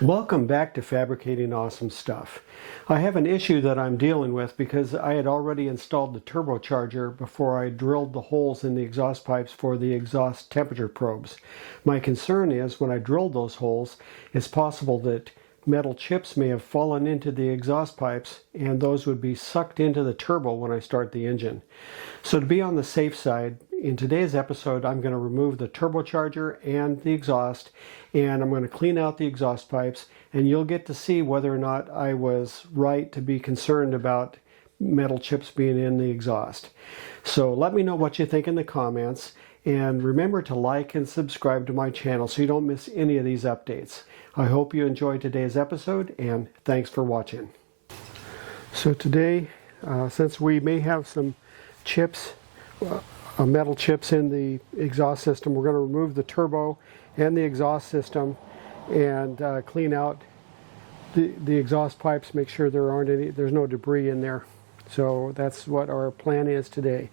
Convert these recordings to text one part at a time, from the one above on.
Welcome back to Fabricating Awesome Stuff. I have an issue that I'm dealing with because I had already installed the turbocharger before I drilled the holes in the exhaust pipes for the exhaust temperature probes. My concern is when I drilled those holes, it's possible that metal chips may have fallen into the exhaust pipes and those would be sucked into the turbo when I start the engine. So to be on the safe side, in today's episode I'm going to remove the turbocharger and the exhaust, and I'm going to clean out the exhaust pipes, and you'll get to see whether or not I was right to be concerned about metal chips being in the exhaust. So let me know what you think in the comments, and remember to like and subscribe to my channel so you don't miss any of these updates. I hope you enjoyed today's episode, and thanks for watching. So today, since we may have some chips, metal chips in the exhaust system, we're going to remove the turbo and the exhaust system and clean out the exhaust pipes, make sure there's no debris in there. So that's what our plan is today.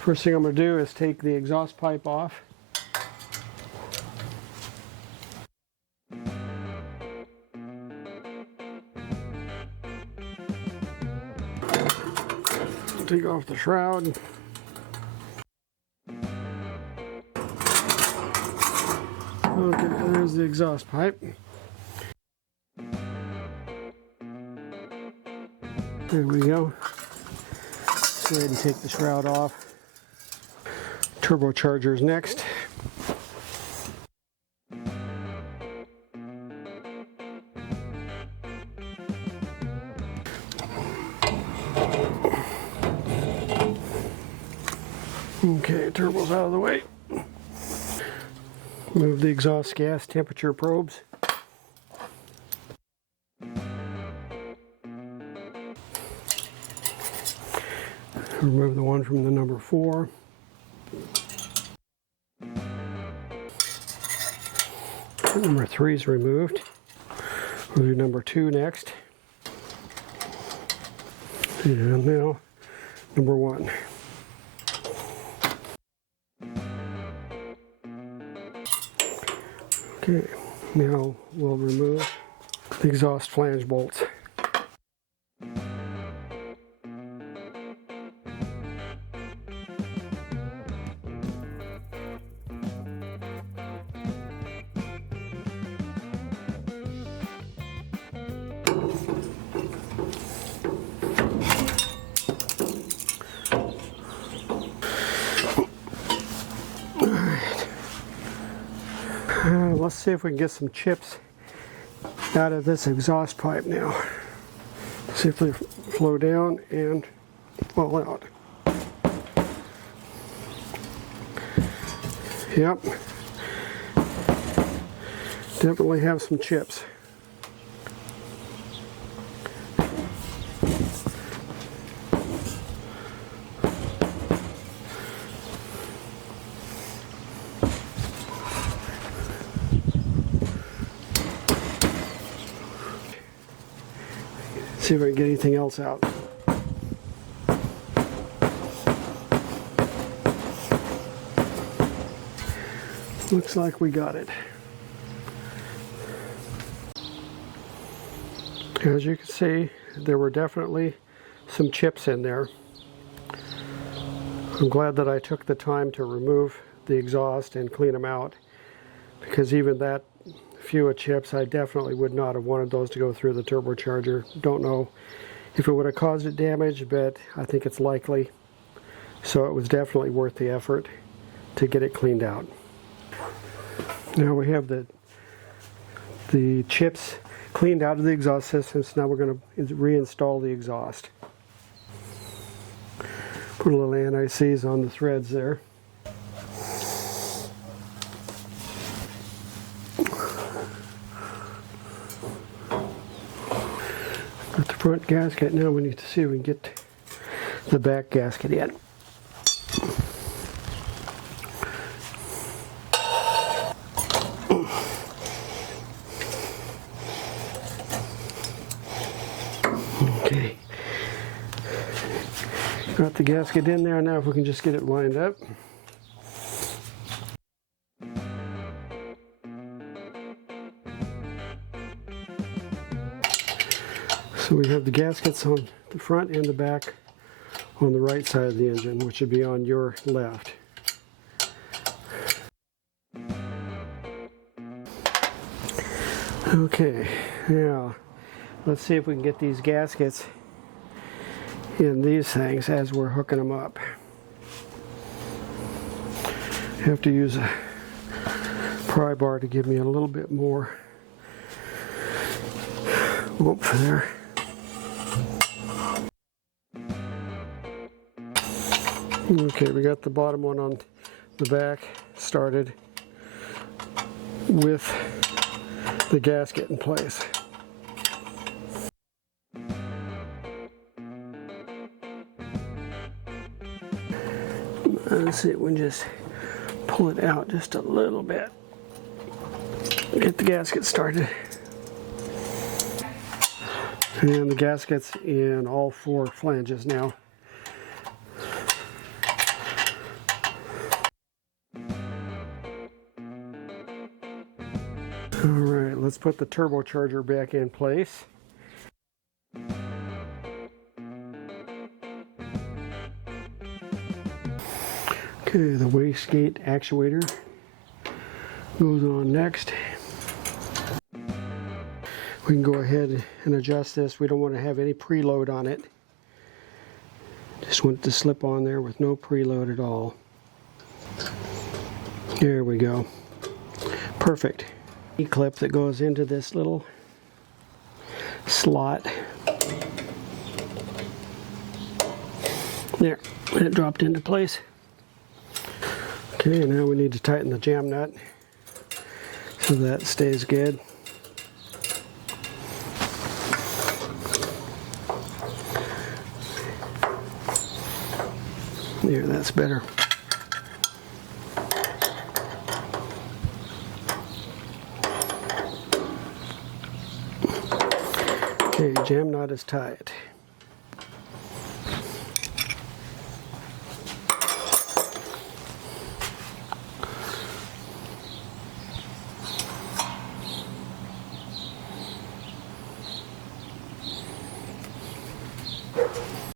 First thing I'm going to do is take the exhaust pipe off. Take off the shroud. Okay, there's the exhaust pipe. There we go. Let's go ahead and take the shroud off. Turbocharger's next. Okay, turbo's out of the way. Move the exhaust gas temperature probes. Remove the one from the number 4. Number 3 is removed. We'll do number 2 next. And now number 1. Okay, now we'll remove the exhaust flange bolts. Let's see if we can get some chips out of this exhaust pipe now. See if they flow down and fall out. Yep. Definitely have some chips. See if I can get anything else out. Looks like we got it. As you can see, there were definitely some chips in there. I'm glad that I took the time to remove the exhaust and clean them out, because even that few chips, I definitely would not have wanted those to go through the turbocharger. Don't know if it would have caused it damage, but I think it's likely. So it was definitely worth the effort to get it cleaned out. Now we have the chips cleaned out of the exhaust system, so now we're going to reinstall the exhaust. Put a little anti-seize on the threads there. Got the front gasket. Now we need to see if we can get the back gasket in. Okay. Got the gasket in there. Now if we can just get it lined up. So we have the gaskets on the front and the back on the right side of the engine, which would be on your left. Okay, now let's see if we can get these gaskets in these things as we're hooking them up. Have to use a pry bar to give me a little bit more oomph there. Okay, we got the bottom one on the back started with the gasket in place. Let's see if we can just pull it out just a little bit. Get the gasket started. And the gasket's in all 4 flanges now. Alright, let's put the turbocharger back in place. Okay, the wastegate actuator goes on next. We can go ahead and adjust this. We don't want to have any preload on it. Just want it to slip on there with no preload at all. There we go. Perfect. Clip that goes into this little slot. There, it dropped into place. Okay, now we need to tighten the jam nut so that stays good. There, that's better. Okay, jam nut is tight.